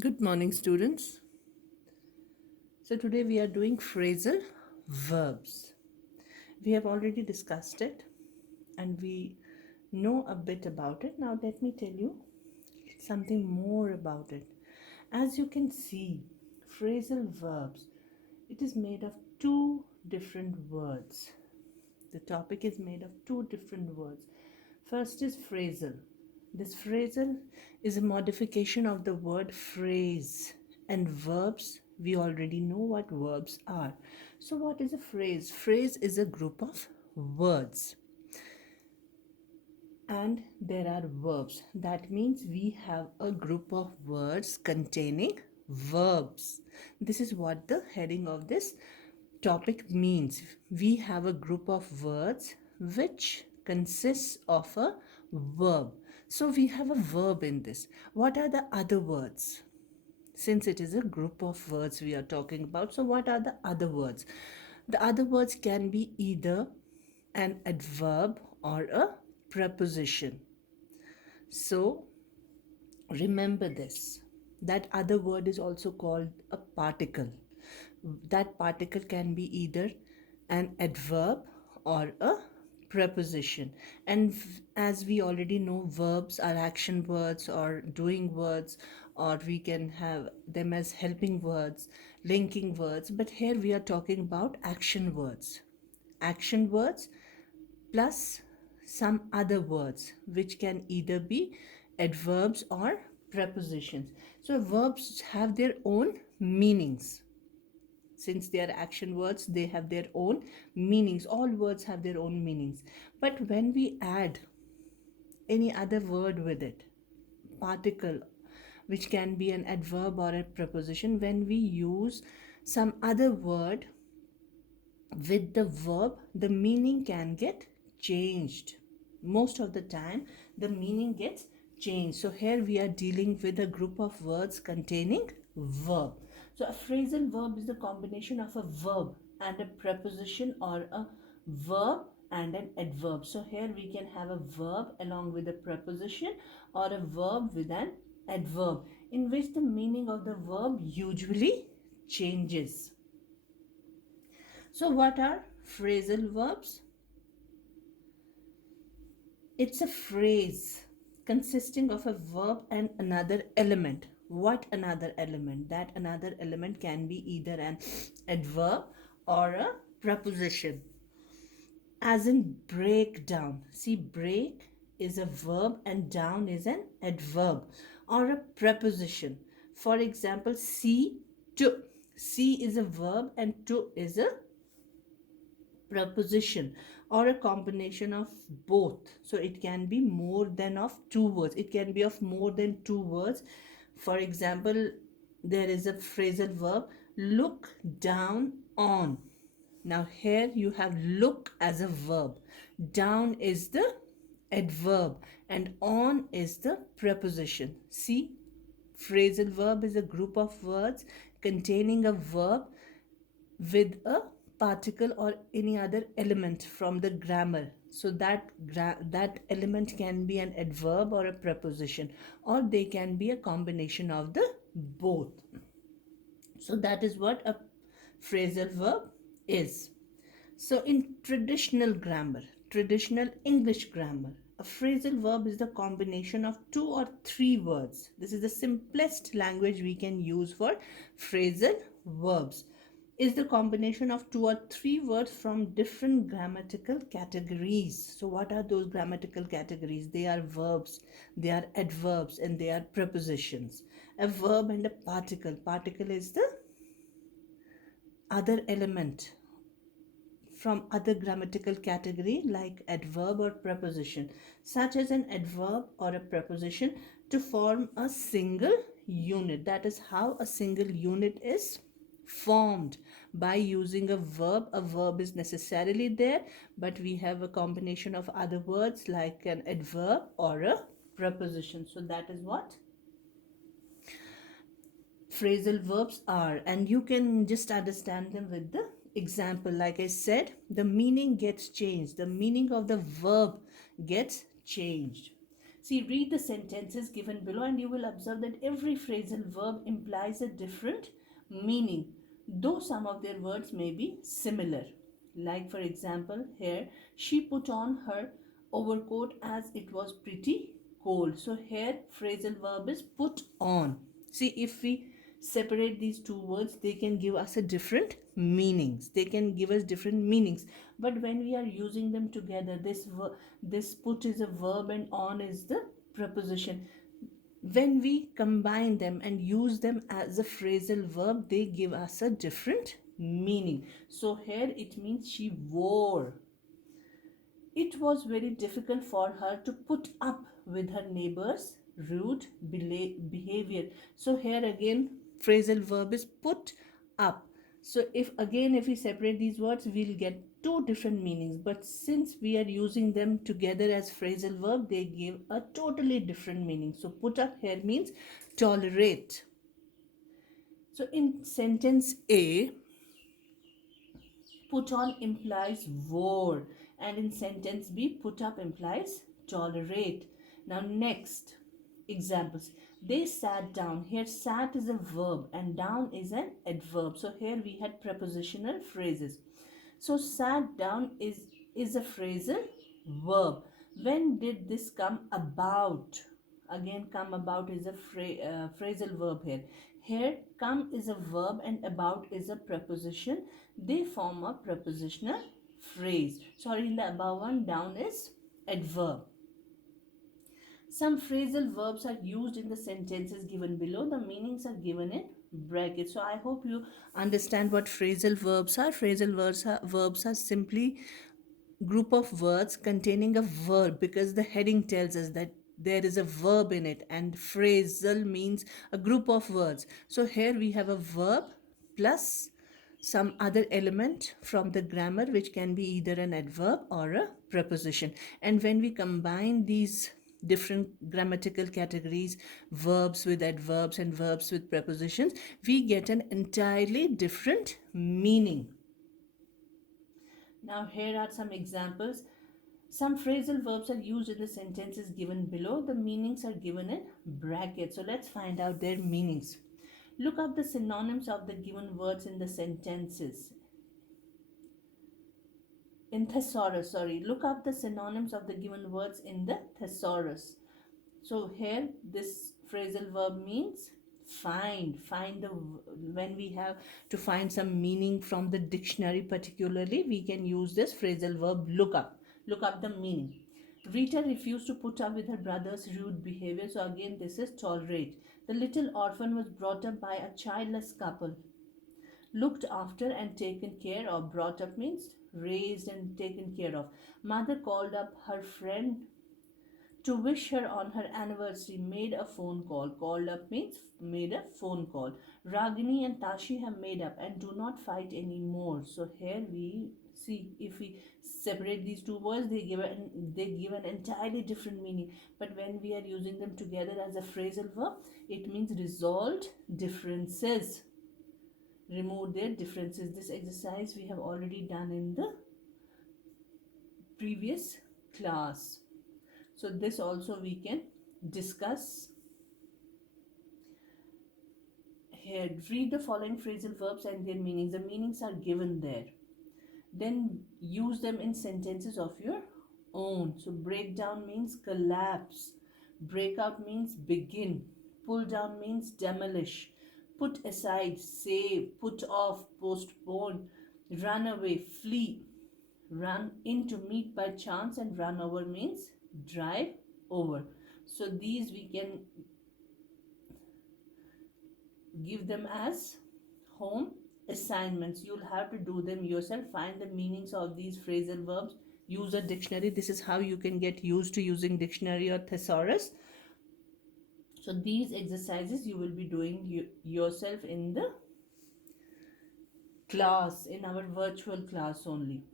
Good morning, students. So, today we are doing phrasal verbs. We have already discussed it and we know a bit about it. Now, let me tell you something more about it. As you can see, phrasal verbs, it is made of two different words. The topic is made of two different words. First is phrasal. This phrasal is a modification of the word phrase, and verbs, we already know what verbs are. So, what is a phrase? Phrase is a group of words, and there are verbs. That means we have a group of words containing verbs. This is what the heading of this topic means. We have a group of words which consists of a verb. So we have a verb in this. What are the other words? Since it is a group of words we are talking about, so what are the other words? The other words can be either an adverb or a preposition. So remember this. That other word is also called a particle. That particle can be either an adverb or a preposition. And as we already know, verbs are action words or doing words, or we can have them as helping words, linking words. But here we are talking about action words. Action words plus some other words which can either be adverbs or prepositions. So verbs have their own meanings. Since they are action words, they have their own meanings. All words have their own meanings. But when we add any other word with it, particle, which can be an adverb or a preposition, when we use some other word with the verb, the meaning can get changed. Most of the time, the meaning gets changed. So here we are dealing with a group of words containing verb. So a phrasal verb is the combination of a verb and a preposition, or a verb and an adverb. So here we can have a verb along with a preposition, or a verb with an adverb, in which the meaning of the verb usually changes. So, what are phrasal verbs? It's a phrase consisting of a verb and another element. What another element? That another element can be either an adverb or a preposition. As in break down. See, break is a verb and down is an adverb or a preposition. For example, see to. See is a verb and to is a preposition, or a combination of both. So it can be more than of two words. It can be of more than two words. For example, there is a phrasal verb, look down on. Now here you have look as a verb, down is the adverb, and on is the preposition. See, phrasal verb is a group of words containing a verb with a particle or any other element from the grammar. So that element can be an adverb or a preposition, or they can be a combination of the both. So that is what a phrasal verb is. So in traditional English grammar, a phrasal verb is the combination of two or three words. This is the simplest language we can use for phrasal verbs. Is the combination of two or three words from different grammatical categories. So what are those grammatical categories? They are verbs, they are adverbs, and they are prepositions. A verb and a particle. Particle is the other element from other grammatical category like adverb or preposition, such as an adverb or a preposition, to form a single unit. That is how a single unit is formed, by using a verb. A verb is necessarily there, but we have a combination of other words like an adverb or a preposition. So that is what phrasal verbs are, and you can just understand them with the example. Like I said, the meaning gets changed, the meaning of the verb gets changed. See, read the sentences given below and you will observe that every phrasal verb implies a different meaning, though some of their words may be similar. Like, for example, here, she put on her overcoat as it was pretty cold. So, here, phrasal verb is put on. See, if we separate these two words, they can give us a different meanings. They can give us different meanings. But when we are using them together, this put is a verb and on is the preposition. When we combine them and use them as a phrasal verb, they give us a different meaning. So here it means she wore. It was very difficult for her to put up with her neighbor's rude behavior. So here again, phrasal verb is put up. So if we separate these words, we'll get two different meanings. But since we are using them together as phrasal verb, they give a totally different meaning. So put up here means tolerate. So in sentence A, put on implies wore, and in sentence B, put up implies tolerate. Now next examples. They sat down. Here sat is a verb and down is an adverb. So here we had prepositional phrases. So sat down is a phrasal verb. When did this come about? Again, come about is a phrasal verb here. Here, come is a verb and about is a preposition. They form a prepositional phrase. Sorry, in the above one, down is adverb. Some phrasal verbs are used in the sentences given below. The meanings are given in brackets. So I hope you understand what phrasal verbs are. Verbs are simply group of words containing a verb, because the heading tells us that there is a verb in it, and phrasal means a group of words. So here we have a verb plus some other element from the grammar, which can be either an adverb or a preposition. And when we combine these different grammatical categories, verbs with adverbs and verbs with prepositions, we get an entirely different meaning. Now here are some examples. Some phrasal verbs are used in the sentences given below. The meanings are given in brackets. So let's find out their meanings. Look up the synonyms of the given words in the sentences. In thesaurus, look up the synonyms of the given words in the thesaurus. So here this phrasal verb means find. When we have to find some meaning from the dictionary particularly, we can use this phrasal verb look up. Look up the meaning. Rita refused to put up with her brother's rude behavior. So again this is tolerate. The little orphan was brought up by a childless couple. Looked after and taken care of. Brought up means raised and taken care of. Mother called up her friend to wish her on her anniversary. Made a phone call. Called up means made a phone call. Ragini and Tashi have made up and do not fight anymore. So here we see, if we separate these two words, they give an entirely different meaning. But when we are using them together as a phrasal verb, it means resolved differences. Remove their differences. This exercise we have already done in the previous class. So this also we can discuss. Here, read the following phrasal verbs and their meanings. The meanings are given there. Then use them in sentences of your own. So breakdown means collapse. Breakout means begin. Pull down means demolish. Put aside, save. Put off, postpone. Run away, flee. Run in to meet by chance, and run over means drive over. So these we can give them as home assignments. You'll have to do them yourself. Find the meanings of these phrasal verbs. Use a dictionary. This is how you can get used to using dictionary or thesaurus. So these exercises you will be doing yourself in the class, in our virtual class only.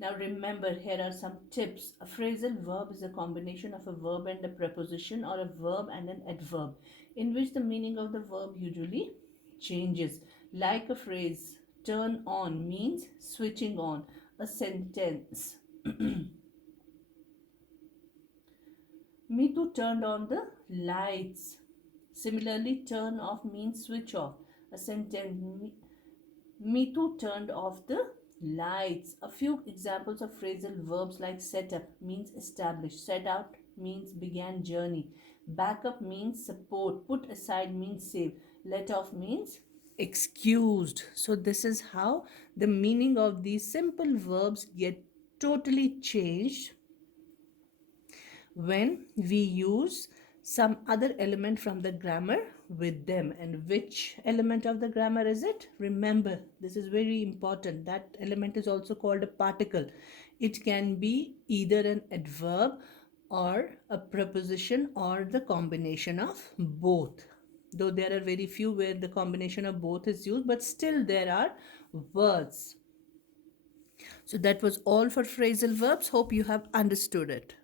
Now remember, here are some tips. A phrasal verb is a combination of a verb and a preposition, or a verb and an adverb, in which the meaning of the verb usually changes. Like a phrase, turn on means switching on. A sentence, Mitu turned on the lights. Similarly, turn off means switch off. A sentence, Mitu turned off the lights. A few examples of phrasal verbs like set up means establish, set out means began journey, back up means support, put aside means save, let off means excused. So, this is how the meaning of these simple verbs get totally changed when we use some other element from the grammar with them. And which element of the grammar is it? Remember, this is very important. That element is also called a particle. It can be either an adverb or a preposition or the combination of both. Though there are very few where the combination of both is used, but still there are words. So that was all for phrasal verbs. Hope you have understood it.